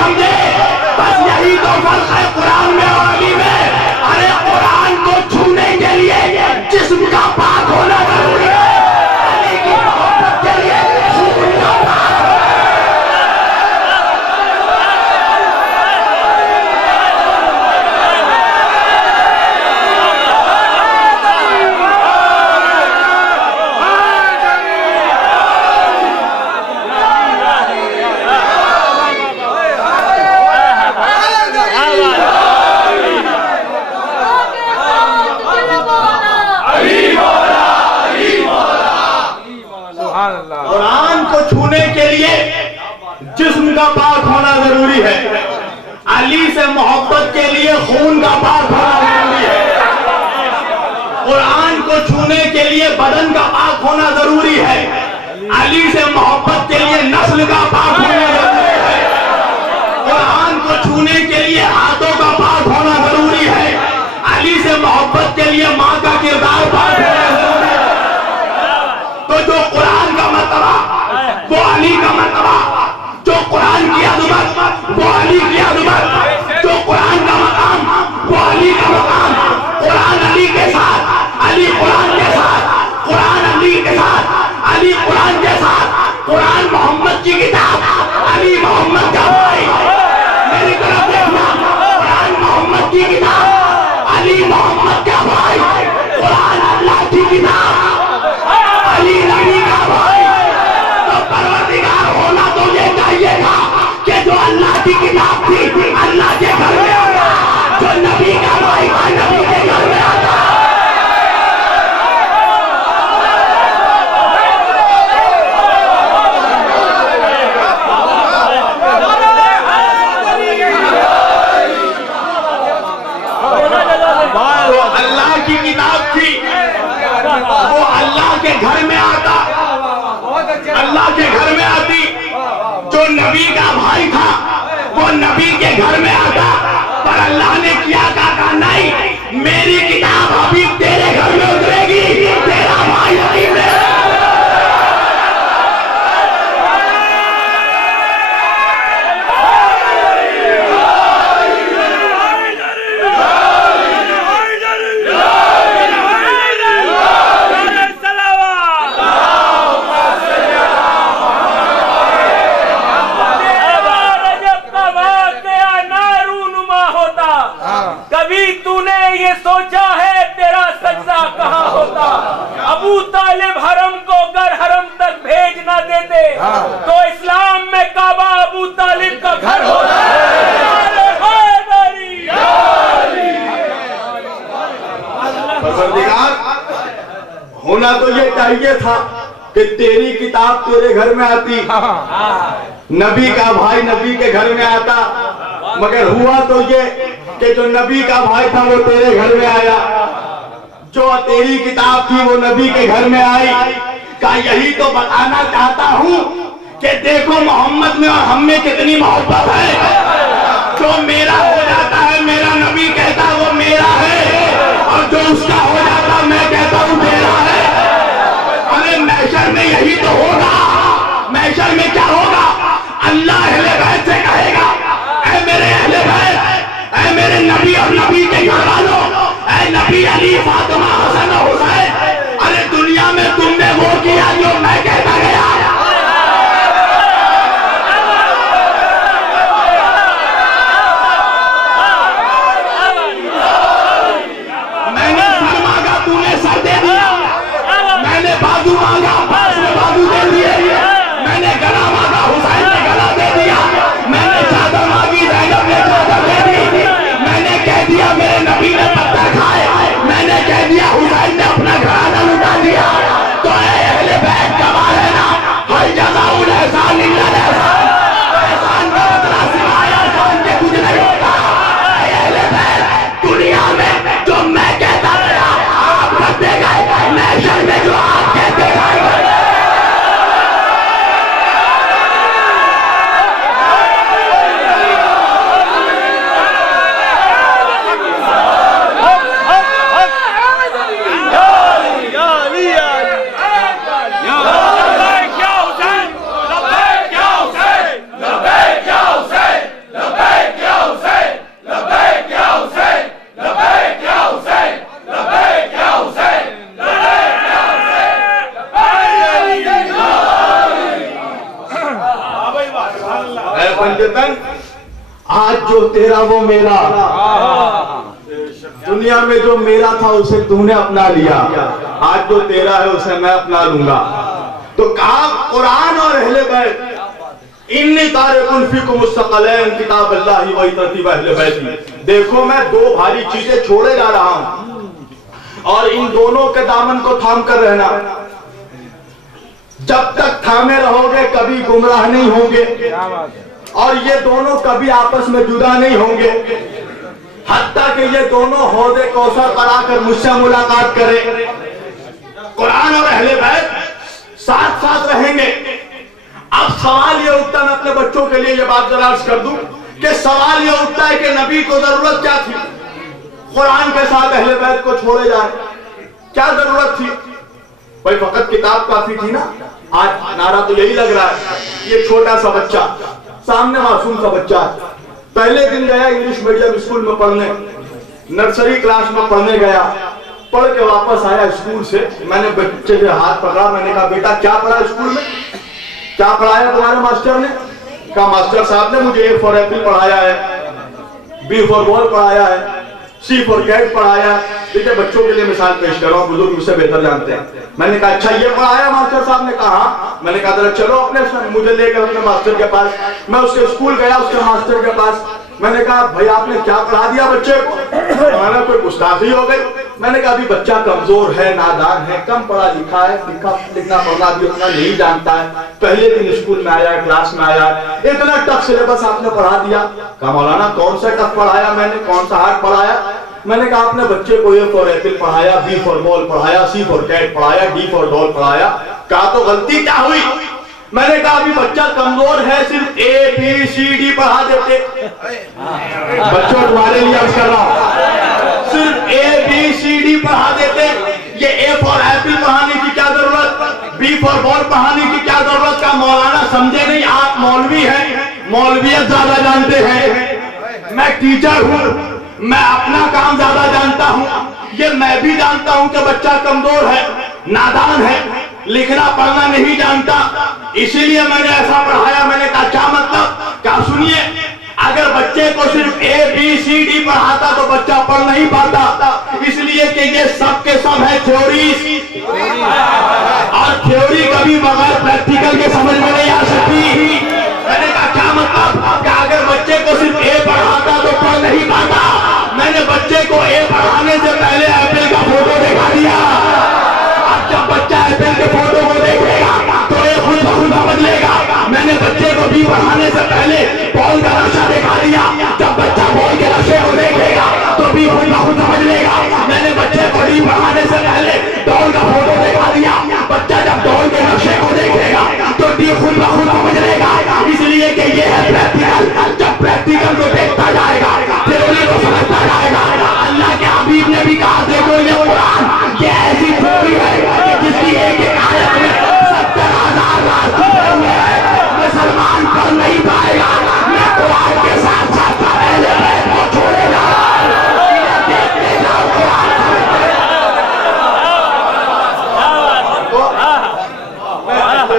समझे। बस यही तो फर्क है कुरान में और अली में। अरे कुरान को छूने के लिए जिस्म का पाक होना जरूरी है, अली की मोहब्बत के लिए खून का पाक। कुरान को छूने के लिए जिस्म का पाक होना जरूरी है, अली से मोहब्बत के लिए खून का पाक होना जरूरी है। कुरान को छूने के लिए बदन का पाक होना जरूरी है, अली से मोहब्बत के लिए नस्ल का पाक होना जरूरी है। कुरान को छूने के लिए हाथों का पाक होना जरूरी है, अली से मोहब्बत के लिए माँ का किरदार पाक होना जरूरी है। तो जो कुरान का मर्तबा वो अली का मर्तबा, जो कुरान की अज़मत वो अली की अज़मत, जो कुरान का मकाम वो अली का मकाम। कुरान अली के साथ, अली कुरान के साथ, कुरान अली के साथ, अली कुरान के साथ। कुरान मोहम्मद की किताब, अली मोहम्मद का भाई। मेरी तरफ देखना, कुरान मोहम्मद की किताब, अली मोहम्मद का भाई। कुरान अल्लाह की किताब, अली नबी का भाई। तो परवरदिगार होना तो ये चाहिए था कि जो अल्लाह की किताब थी अल्लाह के घर में आता, जो नबी का भाई था नबी के घर में आता। वो अल्लाह की किताब थी, वो अल्लाह के घर में आता, अल्लाह के घर में आती। जो नबी का भाई था वो नबी के घर में आता, पर अल्लाह ने क्या कहा, नहीं मेरी किताब अभी तेरे घर में उतरेगी, तेरा भाई अली में। कभी तूने ये सोचा है तेरा सजदा कहाँ होता? अबू तालिब हरम को अगर हरम तक भेज ना देते तो इस्लाम में काबा अबू तालिब का घर होता। परवरदिगार होना तो ये चाहिए था कि तेरी किताब तेरे घर में आती, नबी का भाई नबी के घर में आता, मगर हुआ तो ये कि जो नबी का भाई था वो तेरे घर में आया, जो तेरी किताब थी वो नबी के घर में आई। का यही तो बताना चाहता हूँ कि देखो मोहम्मद में और हम में कितनी मोहब्बत है। जो मेरा हो जाता है मेरा नबी कहता वो मेरा है, और जो उसका हो जाता मैं कहता हूँ मेरा है। अरे महशर में यही तो होगा। महशर में क्या होगा? अल्लाह अहले बैत से कहेगा, ऐ मेरे अहले बैत, ऐ मेरे नबी और नबी के घरवालों, ऐ नबी अली फातिमा हसन और हुसैन, अरे दुनिया में तुमने वो किया जो मैं कहता गया। मैंने फरमा का ऐ पंजतन, आज जो तेरा वो मेरा, दुनिया में जो मेरा था उसे तूने अपना लिया, आज जो तेरा है उसे मैं अपना लूंगा। तो कहा कुरान और अहले बैत, इन्नी तारिकुन फीकुम मुस्तक़लैन किताब अल्लाह व तरतीब अहले बैत। देखो मैं दो भारी चीजें छोड़े जा रहा हूं और इन दोनों के दामन को थाम कर रहना। जब तक थामे रहोगे कभी गुमराह नहीं होंगे और ये दोनों कभी आपस में जुदा नहीं होंगे, हत्ता कि ये दोनों हौदे कौसर पर आकर मुझसे मुलाकात करें। कुरान और अहले बैत साथ साथ रहेंगे। अब सवाल ये उठता, मैं अपने बच्चों के लिए ये बात जरा अर्ज कर दूं कि सवाल ये उठता है कि नबी को जरूरत क्या थी कुरान के साथ अहले बैत को छोड़े जाए? क्या जरूरत थी भाई? फकत किताब काफी थी ना। आज नारा तो यही लग रहा है। ये छोटा सा बच्चा, सामने मासूम सा बच्चा, पहले दिन गया इंग्लिश मीडियम स्कूल में पढ़ने, नर्सरी क्लास में पढ़ने गया, पढ़ के वापस आया स्कूल से। मैंने बच्चे के हाथ पकड़ा, मैंने कहा बेटा क्या पढ़ा स्कूल में, क्या पढ़ाया तुम्हारे मास्टर ने? कहा मास्टर साहब ने मुझे A फॉर एप्पल पढ़ाया है, B फॉर बॉल पढ़ाया है, C फॉर कैट पढ़ाया। देखिए बच्चों के लिए मिसाल पेश कर रहा हूँ, बुजुर्ग मुझसे बेहतर जानते हैं। मैंने कहा अच्छा ये पढ़ाया मास्टर साहब ने? कहा। मैंने कहा जरा चलो अपने मुझे लेकर अपने मास्टर के पास। मैं उसके स्कूल गया, उसके मास्टर के पास। मैंने कहा भाई आपने क्या पढ़ा दिया बच्चे को? मैंने कोई गुस्ताखी हो गई। मैंने कहा अभी बच्चा कमजोर है, नादान है, कम पढ़ा लिखा है, लिखना पढ़ना भी उतना नहीं जानता है, पहले दिन स्कूल में आया, क्लास में आया, इतना टफ सिलेबस आपने पढ़ा दिया। कहा मौलाना कौन सा टफ पढ़ाया मैंने, कौन सा हार्ड पढ़ाया? मैंने कहा अपने बच्चे को A फॉर एप्पल पढ़ाया, B फॉर बॉल पढ़ाया, C फॉर कैट पढ़ाया, D फॉर डॉल पढ़ाया। कहा तो गलती क्या हुई? मैंने कहा अभी बच्चा कमजोर है, सिर्फ A B C D पढ़ा देते। बच्चों तुम्हारे लिए अर्ज कर रहा हूं, सिर्फ A B C D पढ़ा देते। ये A फॉर एप्पल पढ़ाने की क्या जरूरत, B फॉर बॉल पढ़ाने की क्या जरूरत? का मौलाना समझे नहीं, आप मौलवी हैं, मौलवियत ज्यादा जानते हैं, मैं टीचर हूं, मैं अपना काम ज्यादा जानता हूं। ये मैं भी जानता हूं कि बच्चा कमजोर है, नादान है, लिखना पढ़ना नहीं जानता, इसीलिए मैंने ऐसा पढ़ाया। मैंने कहा क्या मतलब? क्या सुनिए, अगर बच्चे को सिर्फ A B C D पढ़ाता तो बच्चा पढ़ नहीं पाता, इसलिए कि ये सब के सब है थ्योरी, और थ्योरी कभी बगैर प्रैक्टिकल के समझ में नहीं आ सकती। मैंने कहा क्या मतलब? कि अगर बच्चे को सिर्फ A पढ़ाता तो पढ़ नहीं पाता। मैंने बच्चे को A पढ़ाने से पहले एप्पल का फोटो दिखा दिया। अब जब बच्चा एप्पल के फोटो को देखेगा तो ये खुद ब खुद समझ लेगा। मैंने बच्चे को B पढ़ाने से पहले बॉल का नक्शा दिखा दिया। जब बच्चा बॉल के नक्शे को देखेगा तो B खुद ब खुद समझ लेगा। मैंने बच्चे को D पढ़ाने से पहले डॉल का फोटो दिखा दिया। बच्चा जब डॉल के नक्शे को देखेगा तो D खुद ब खुद समझ लेगा। इसलिए कि ये है प्रैक्टिकल। जब प्रैक्टिकल को देखता जाएगा, थ्योरी को समझता जाएगा। अल्लाह के हबीब ने भी कहा देखो ये कुरान ये ऐसी थ्योरी है जिसकी एक एक आयत में 70,000 रास्ते हुए हैं। मुसलमान पढ़ नहीं पाएगा। मैं कुरान के साथ साथ पहले को छोड़ेगा। देखते जाओ कुरान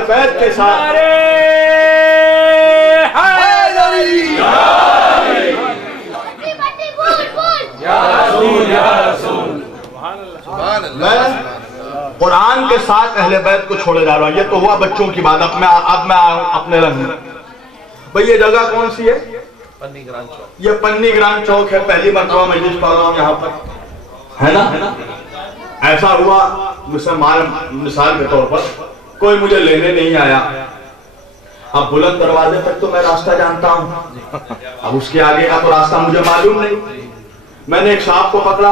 बैठ के साथ कुरान के साथ अहले बैत को छोड़े जा रहा हूं। ये तो हुआ बच्चों की बात। अब मैं आऊं अपने रंग में। भाई ये जगह कौन सी है? पन्नी ग्राम चौक। ये पन्नी ग्राम चौक है। पहली मरतबा मजलिस पढ़ रहा हूं यहाँ पर, है ना? ऐसा हुआ मिसाल के तौर पर कोई मुझे लेने नहीं आया। अब बुलंद दरवाजे तक तो मैं रास्ता जानता हूं, अब उसके आगे का तो रास्ता मुझे मालूम नहीं। मैंने एक साहब को पकड़ा,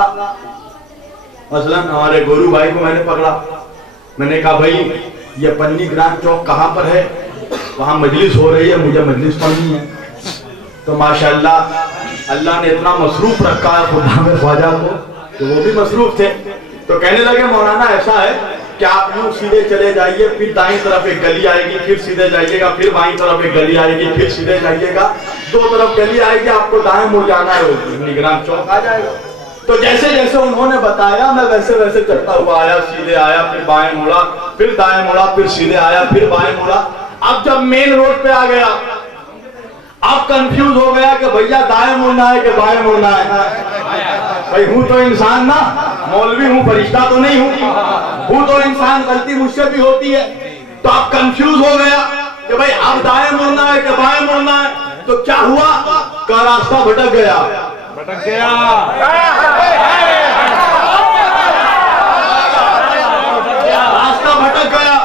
मसलन हमारे गोरू भाई को मैंने पकड़ा। मैंने कहा भाई ये पन्नी ग्राम चौक कहाँ पर है? वहां मजलिस हो रही है, मुझे मजलिस पढ़नी है। तो माशाअल्लाह अल्लाह ने इतना मसरूफ रखा है खुदा में ख्वाजा को, तो वो भी मसरूफ थे। तो कहने लगे मौलाना ऐसा है कि आप यूं सीधे चले जाइए, फिर दाईं तरफ एक गली आएगी, फिर सीधे जाइएगा, फिर बाईं तरफ एक गली आएगी, फिर सीधे जाइएगा, दो तरफ गली आएगी, आपको दाएं मुड़ जाना है, पन्नी ग्राम चौक आ जाएगा। तो जैसे जैसे उन्होंने बताया मैं वैसे वैसे चलता हुआ आया, सीधे आया, फिर बाएं मुड़ा, फिर दाएं मुड़ा, फिर सीधे आया, फिर बाएं मुड़ा। अब जब मेन रोड पे आ गया अब कंफ्यूज हो गया कि भैया दाएं मुड़ना है कि बाएं मुड़ना है। भाई हूं तो इंसान ना, मौलवी हूं, फरिश्ता तो नहीं हूं तो इंसान, गलती मुझसे भी होती है। तो अब कंफ्यूज हो गया कि भाई अब दाएं मुड़ना है कि बाएं मुड़ना है। तो क्या हुआ का रास्ता भटक गया। रास्ता भटक गया।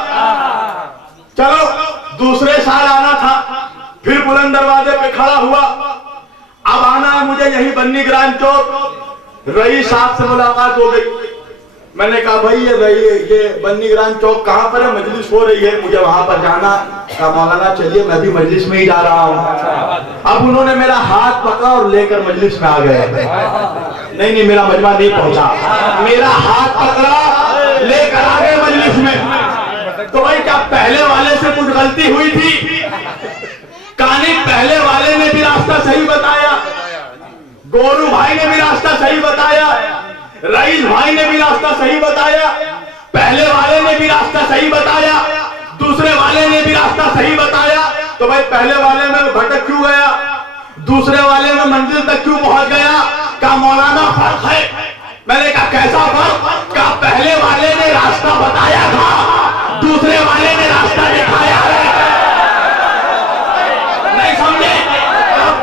चलो दूसरे साल आना था, फिर बुलंद दरवाजे पे खड़ा हुआ। अब आना है मुझे यही बन्नी ग्राम चौक। रईस साहब से मुलाकात हो गई। मैंने कहा भाई ये बन्नी ग्राम चौक कहां पर है, मजलिस हो रही है, मुझे वहां पर जाना। कहा मौलाना चलिए, मैं भी मजलिस में ही जा रहा हूं। अब उन्होंने मेरा हाथ पकड़ा और लेकर मजलिस में आ गए। नहीं मेरा मजमा नहीं पहुंचा, मेरा हाथ पकड़ा लेकर आ गए मजलिस में। तो भाई क्या पहले वाले से कुछ गलती हुई थी? कहानी पहले वाले ने भी रास्ता सही बताया, गोरू भाई ने भी रास्ता सही बताया, रईस भाई ने भी रास्ता सही बताया, पहले वाले ने भी रास्ता सही बताया, दूसरे वाले ने भी रास्ता सही बताया। तो भाई पहले वाले में भटक क्यों गया, दूसरे वाले में मंजिल तक क्यों पहुंच गया? क्या मौलाना फर्क है? मैंने कहा कैसा फर्क? क्या पहले वाले ने रास्ता बताया था, दूसरे वाले ने रास्ता दिखाया है। नहीं समझे?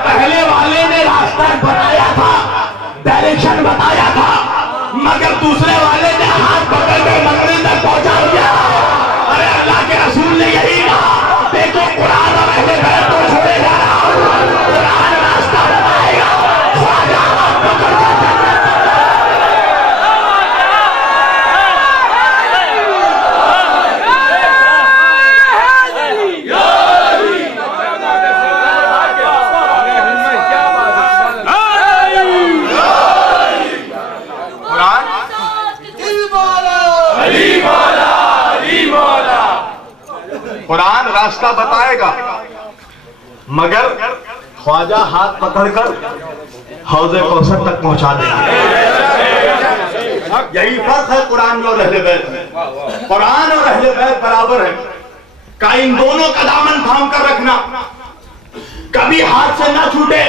पहले वाले ने रास्ता बताया था, डायरेक्शन बताया था, मगर दूसरे वाले ने हाथ पकड़ के मंदिर तक पहुंचा दिया। अरे अल्लाह के रसूल ने यही कहा, देखो कुरान और अहले बैत को छोड़े जा रहा हूं, कुरान रास्ता बताएगा, ख्वाजा हाथ पकड़ के कुरान रास्ता बताएगा, मगर ख्वाजा हाथ पकड़कर हौज़े कौसर तक पहुंचा देंगे। यही फर्क है कुरान और अहले बैत में। कुरान और अहले बैत बराबर है। का इन दोनों का दामन थाम कर रखना, कभी हाथ से ना छूटे।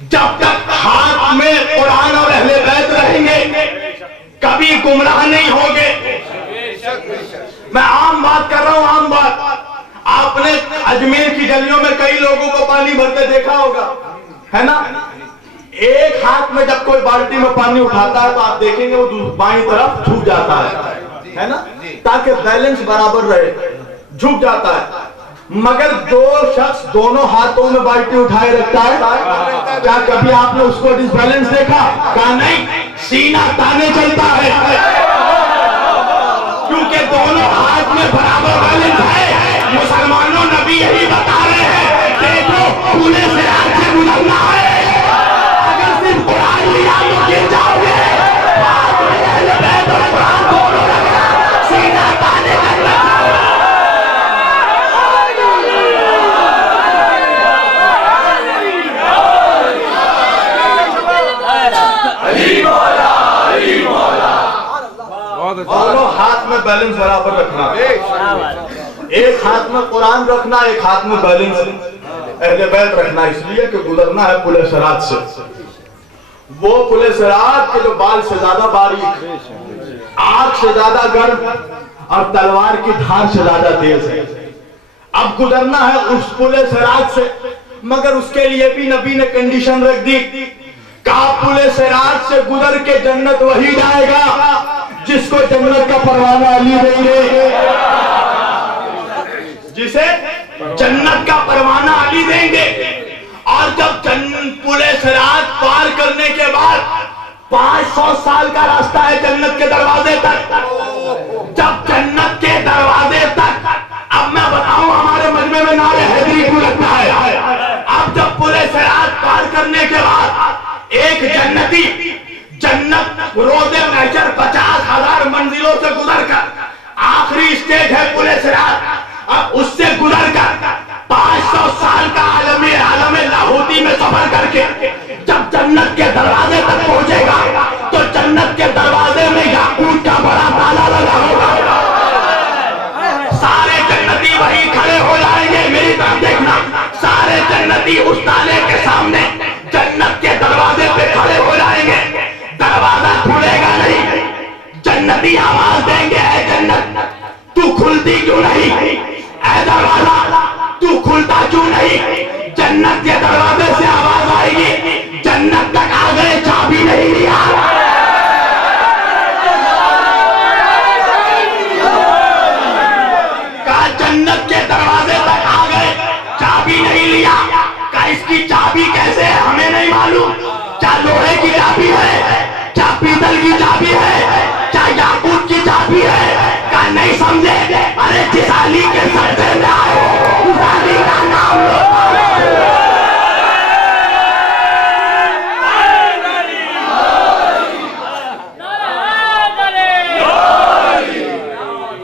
जब तक हाथ में कुरान और अहले बैत रहेंगे, कभी गुमराह नहीं होंगे। मैं आम बात कर रहा हूं, आम बात। आपने अजमेर की गलियों में कई लोगों को पानी भरते देखा होगा, है ना? एक हाथ में जब कोई बाल्टी में पानी उठाता है तो आप देखेंगे वो बाईं तरफ झुक जाता है ना, ताकि बैलेंस बराबर रहे, झुक जाता है। मगर दो शख्स दोनों हाथों में बाल्टी उठाए रखता है, क्या कभी आपने उसको डिसबैलेंस देखा? कहा नहीं, सीना ताने चलता है, क्योंकि दोनों हाथ में बराबर बैलेंस है। मुसलमानों नबी यही बता रहे हैं, देखो पूरे से हाथ से गुजरना है, अगर सिर्फ कुरान लिया तो गिर जाओगे। हाथ में अहले बैत और कुरान दोनों रखना, सीना ताने चलना। दोनों हाथ में बैलेंस बराबर रखना, एक हाथ में कुरान रखना, एक हाथ में बैलेंस अहले बैत रखना, इसलिए कि गुजरना है पुले सिरात से। वो पुले सिरात के जो बाल से ज्यादा बारीक, आग से ज्यादा गर्म और तलवार की धार से ज्यादा तेज है। अब गुजरना है उस पुले सिरात से, मगर उसके लिए भी नबी ने कंडीशन रख दी। कहा पुले सिरात से गुजर के जन्नत वही जाएगा जिसको जन्नत का परवाना अली देंगे, जिसे जन्नत का परवाना अली देंगे। और जब पुले सिरात पार करने के बाद 500 साल का रास्ता है जन्नत के दरवाजे तक। जब जन्नत के दरवाजे तक, अब मैं बताऊं हमारे मजमे में नारे हैदरी क्यों लगता है। अब जब पुले सिरात पार करने के बाद एक जन्नती जन्नत रोज़े महशर 50,000 मंजिलों से गुजरकर आखिरी स्टेज है पुले सिरात। अब उससे गुजरकर 500 साल का आलम लाहौती में सफर करके जब जन्नत के दरवाजे तक पहुंचेगा तो जन्नत के दरवाजे में याकूत का बड़ा ताला लगा होगा। सारे जन्नती वही खड़े हो जाएंगे, मेरी तरफ देखना, सारे जन्नत जन्नत के दरवाजे से आवाज आएगी, जन्नत तक आ गए, चाबी नहीं लिया। कहा जन्नत के दरवाजे तक आ गए, चाबी नहीं लिया। कहा इसकी चाबी कैसे है हमें नहीं मालूम, क्या लोहे की चाबी है, क्या पीतल की चाबी है, क्या याकूत की चाबी है। कहा नहीं समझे, अरे जिस अली के सदे में आए उस अली का नाम लो।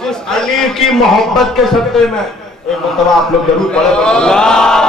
जिस अली की मोहब्बत के सदे में एक मरतबा आप लोग जरूर पढ़े।